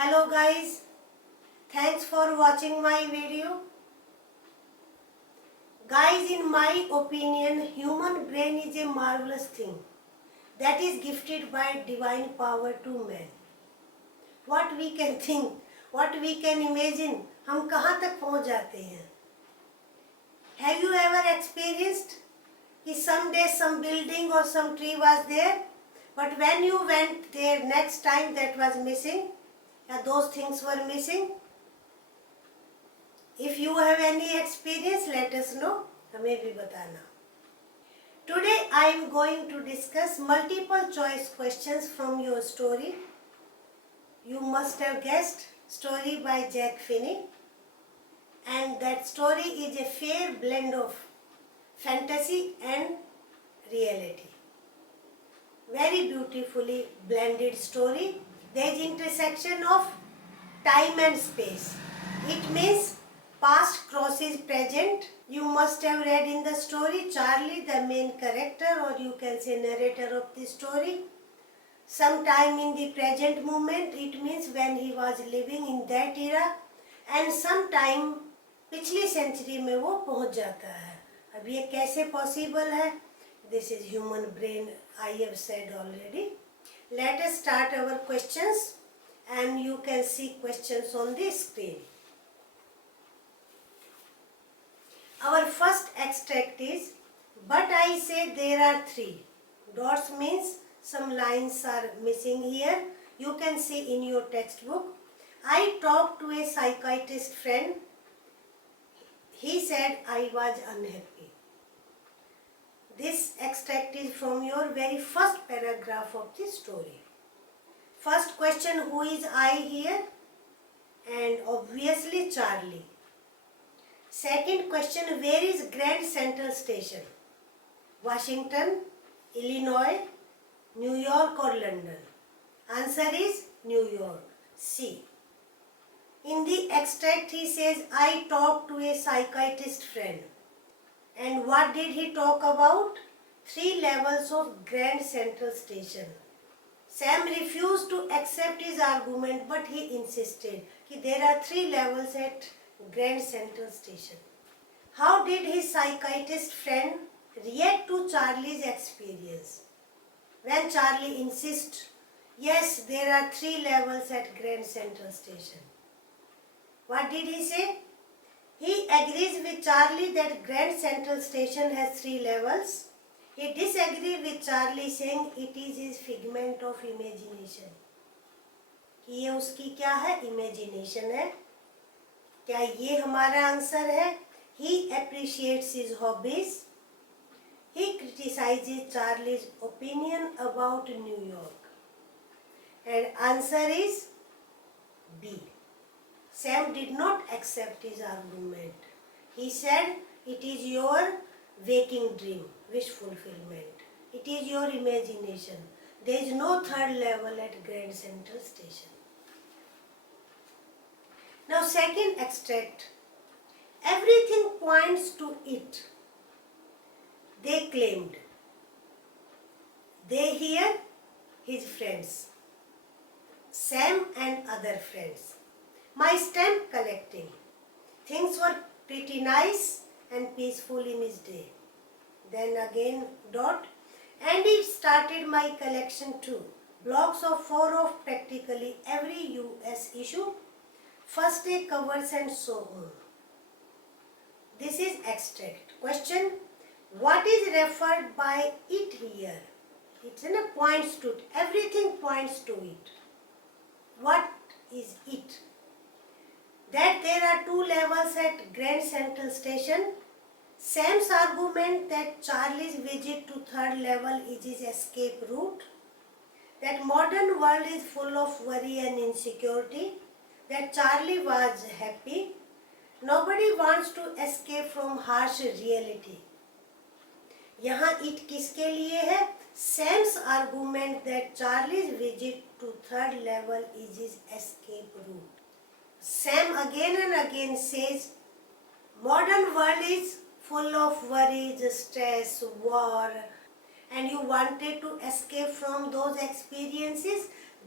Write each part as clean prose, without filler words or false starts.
Hello guys, thanks for watching my video. Guys, in my opinion, human brain is a marvelous thing that is gifted by divine power to man. What we can think, what we can imagine, हम कहाँ तक पहुँच जाते हैं? Have you ever experienced कि someday some building or some tree was there, but when you went there next time that was missing, या those things were missing? If you have any experience, let us know. हमें भी बताना. Today I am going to discuss multiple choice questions from your story. You must have guessed story by Jack Finney, and that story is a fair blend of fantasy and reality. Very beautifully blended story. There is intersection of time and space. It means past crosses present. You must have read in the story Charlie, the main character, or you can say narrator of the story. Sometime in the present moment, it means when he was living in that era, and sometime पिछली century में वो पहुंच जाता है. अब ये कैसे possible है? This is human brain, I have said already. Let us start our questions, and you can see questions on the screen. Our first extract is, but I say there are three. Dots means some lines are missing here. You can see in your textbook. I talked to a psychiatrist friend. He said I was unhappy. This extract is from your very first paragraph of the story. First question, who is I here? And obviously Charlie. Second question, where is Grand Central Station? Washington, Illinois, New York or London? Answer is New York. C. In the extract he says, I talked to a psychiatrist friend. And what did he talk about? 3 levels of Grand Central Station. Sam refused to accept his argument, but he insisted that there are 3 levels at Grand Central Station. How did his psychiatrist friend react to Charlie's experience? When Charlie insists, yes, there are 3 levels at Grand Central Station. What did he say? He agrees with Charlie that Grand Central Station has 3 levels. He disagrees with Charlie, saying it is his figment of imagination. कि ये उसकी क्या है? Imagination है. क्या ये हमारा answer है? He appreciates his hobbies. He criticizes Charlie's opinion about New York. And answer is B. Sam did not accept his argument. He said, it is your waking dream, wish fulfillment. It is your imagination. There is no 3rd level at Grand Central Station. Now second extract. Everything points to it. They claimed. They here, his friends. Sam and other friends. My stamp collecting. Things were pretty nice and peaceful in his day. Then again dot. And he started my collection too. Blocks of 4 of practically every US issue. First day covers and so on. This is extract. Question. What is referred by it here? It's in a points to it. Everything points to it. What is it? That there are 2 levels at Grand Central Station. Sam's argument that Charlie's visit to 3rd level is his escape route. That modern world is full of worry and insecurity. That Charlie was happy. Nobody wants to escape from harsh reality. यहाँ it किसके लिए है? Sam's argument that Charlie's visit to 3rd level is his escape route. Sam again and again says, modern world is full of worries, stress, war, and you wanted to escape from those experiences.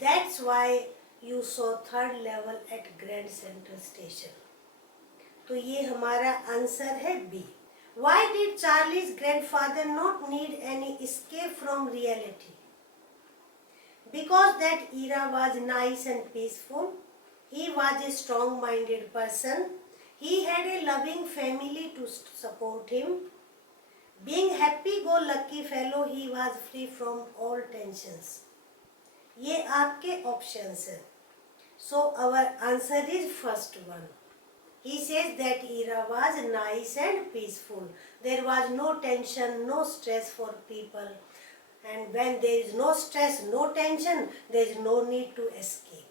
That's why you saw third level at Grand Central Station. तो ये हमारा answer है B. Why did Charlie's grandfather not need any escape from reality? Because that era was nice and peaceful. He was a strong-minded person. He had a loving family to support him. Being happy-go-lucky fellow, he was free from all tensions. ये आपके options हैं. So our answer is first one. He says that era was nice and peaceful. There was no tension, no stress for people. And when there is no stress, no tension, there is no need to escape.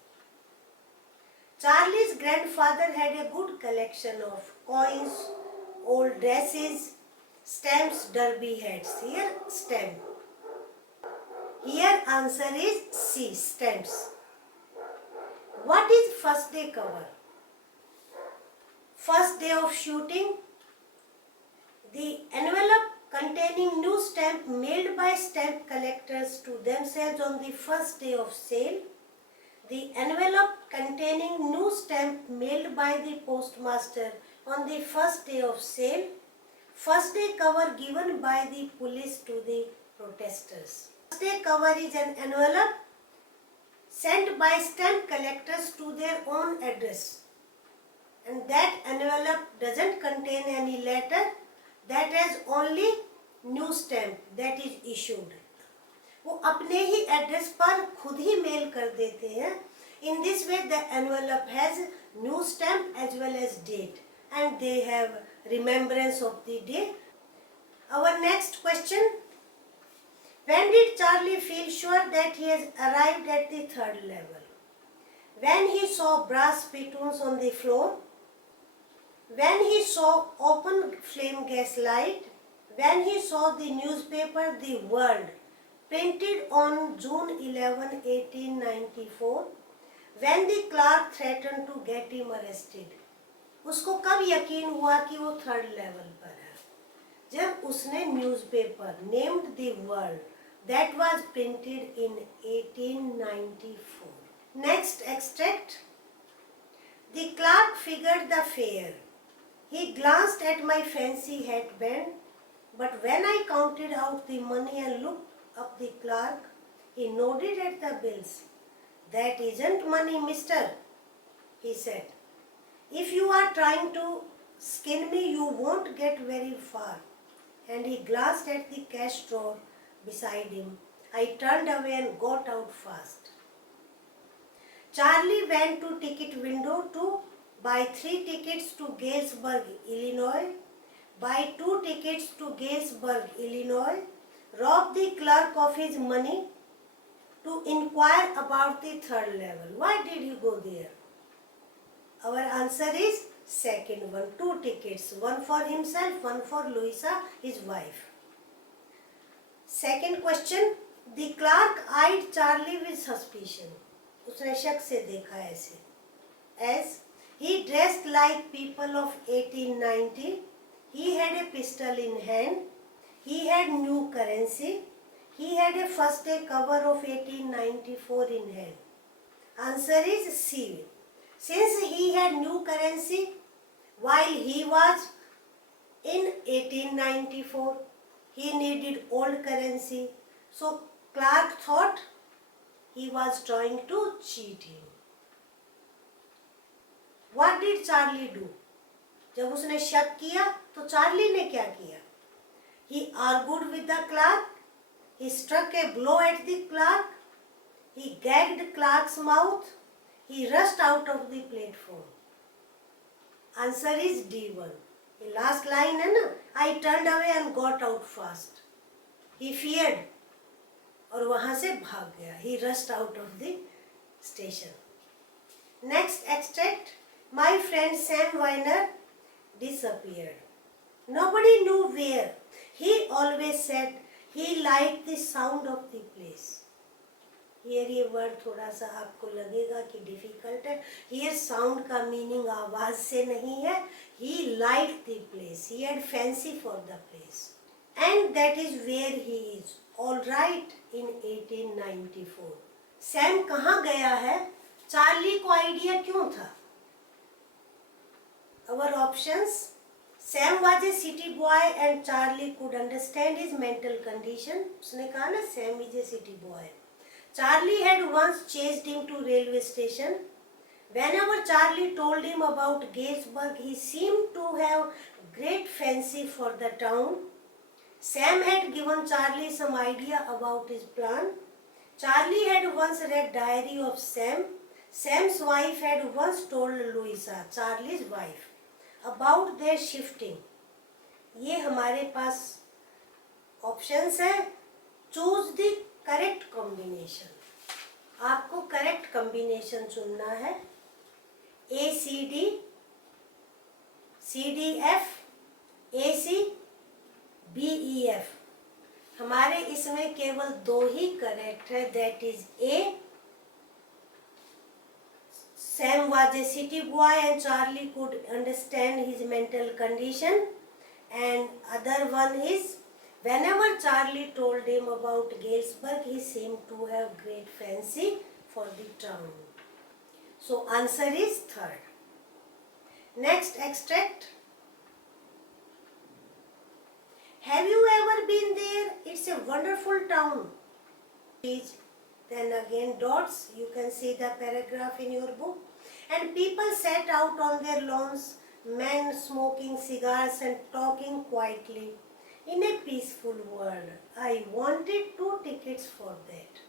Charlie's grandfather had a good collection of coins, old dresses, stamps, derby hats. Here, stamp. Here answer is C, stamps. What is first day cover? First day of shooting. The envelope containing new stamp mailed by stamp collectors to themselves on the first day of sale. The envelope containing new stamp mailed by the postmaster on the first day of sale. First day cover given by the police to the protesters. First day cover is an envelope sent by stamp collectors to their own address. And that envelope doesn't contain any letter. That has only new stamp that is issued. वो अपने ही address पर खुद ही mail कर देते हैं. In this way the envelope has new stamp as well as date and they have remembrance of the day. Our next question. When did Charlie feel sure that he has arrived at the third level? When he saw brass spittoons on the floor. When he saw open flame gas light. When he saw the newspaper The World printed on June 11, 1894. When the clerk threatened to get him arrested. उसको कब यकीन हुआ कि वो third level पर है? जब उसने newspaper named the world that was printed in 1894. Next extract. The clerk figured the fair. He glanced at my fancy hatband, but when I counted out the money and looked up the clerk, he nodded at the bills. That isn't money, mister, he said. If you are trying to skin me, you won't get very far. And he glanced at the cash drawer beside him. I turned away and got out fast. Charlie went to ticket window to buy 3 tickets to Galesburg, Illinois. Buy 2 tickets to Galesburg, Illinois. Rob the clerk of his money to inquire about the third level. Why did he go there? Our answer is second one. 2 tickets. One for himself, one for Louisa, his wife. Second question. The clerk eyed Charlie with suspicion. उसने शक से देखा ऐसे. As he dressed like people of 1890. He had a pistol in hand. He had new currency. He had a first day cover of 1894 in hand. Answer is C. Since he had new currency while he was in 1894, he needed old currency. So Clark thought he was trying to cheat him. What did Charlie do? जब उसने शक किया तो Charlie ने क्या किया? He argued with the clerk. He struck a blow at the clerk. He gagged clerk's mouth. He rushed out of the platform. Answer is D1. ये last line है ना? I turned away and got out fast. He feared और वहाँ से भाग गया. He rushed out of the station. Next extract. My friend Sam Weiner disappeared. Nobody knew where. He always said he liked the sound of the place. Here ये word थोड़ा सा आपको लगेगा कि difficult है. Here sound का meaning आवाज से नहीं है. He liked the place. He had fancy for the place. And that is where he is. All right in 1894. Sam कहाँ गया है? चार्ली को आइडिया क्यों था? Our options: Sam was a city boy and Charlie could understand his mental condition. उसने कहा ना Sam is a city boy. Charlie had once chased him to railway station. Whenever Charlie told him about Galesburg, he seemed to have great fancy for the town. Sam had given Charlie some idea about his plan. Charlie had once read diary of Sam. Sam's wife had once told Louisa, Charlie's wife, about their shifting. ये हमारे पास options है. Choose the correct combination. आपको correct combination चुनना है. A C D, C D F, A C, B E F. हमारे इसमें केवल 2 ही करेक्ट है. That is A, Sam was a city boy and Charlie could understand his mental condition. And other one is, whenever Charlie told him about Galesburg, he seemed to have great fancy for the town. So answer is third. Next extract. Have you ever been there? It's a wonderful town. Please. Then again dots, you can see the paragraph in your book. And people sat out on their lawns, men smoking cigars and talking quietly in a peaceful world. I wanted 2 tickets for that.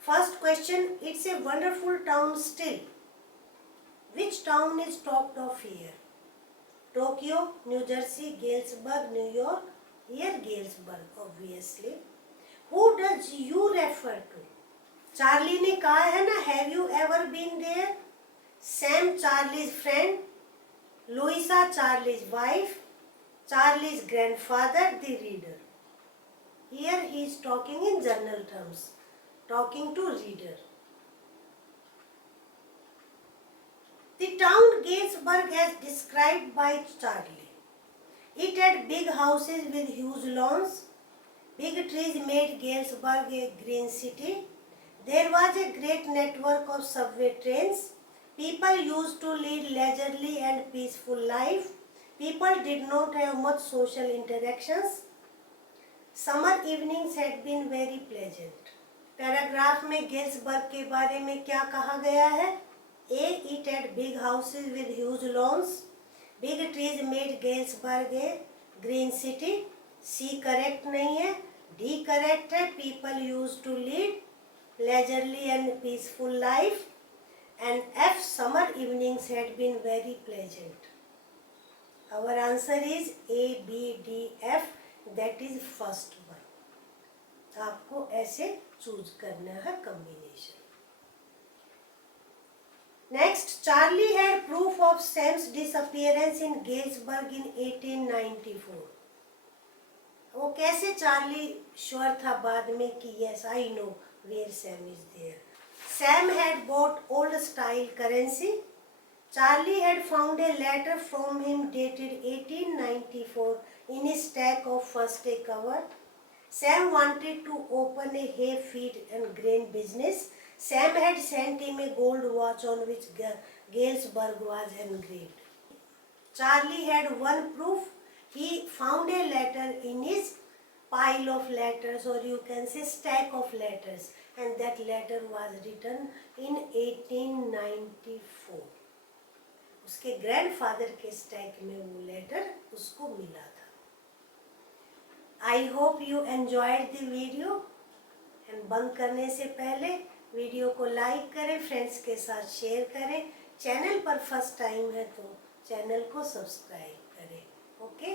First question, it's a wonderful town still. Which town is talked of here? Tokyo, New Jersey, Galesburg, New York. Here Galesburg, obviously. Who does you refer to? Charlie ने कहा है ना, have you ever been there. Sam Charlie's friend, Louisa Charlie's wife, Charlie's grandfather the reader. Here he is talking in general terms, talking to reader. The town Galesburg as described by Charlie. It had big houses with huge lawns. Big trees made Galesburg a green city. There was a great network of subway trains. People used to lead leisurely and peaceful life. People did not have much social interactions. Summer evenings had been very pleasant. Paragraph में Galesburg के बारे में क्या कहा गया है? A. It had big houses with huge lawns. Big trees made Galesburg a green city. C correct नहीं है. D करेक्ट है. People used to lead leisurely and peaceful life. And F, summer evenings had been very pleasant. Our answer is A, B, D, F. That is first one. आपको ऐसे choose करना है combination. Next, Charlie had proof of Sam's disappearance in Galesburg in 1894. वो कैसे Charlie sure था बाद में कि yes I know where Sam is there. Sam had bought old style currency. Charlie had found a letter from him dated 1894 in a stack of first day cover. Sam wanted to open a hay feed and grain business. Sam had sent him a gold watch on which Galesburg was engraved. Charlie had one proof. He found a letter in his pile of letters, or you can say stack of letters, and that letter was written in 1894. उसके grandfather के stack में वो letter उसको मिला था. I hope you enjoyed the video. And बंद करने से पहले वीडियो को लाइक करें, फ्रेंड्स के साथ शेयर करें. चैनल पर फर्स्ट टाइम है तो चैनल को सब्सक्राइब करें. ओके.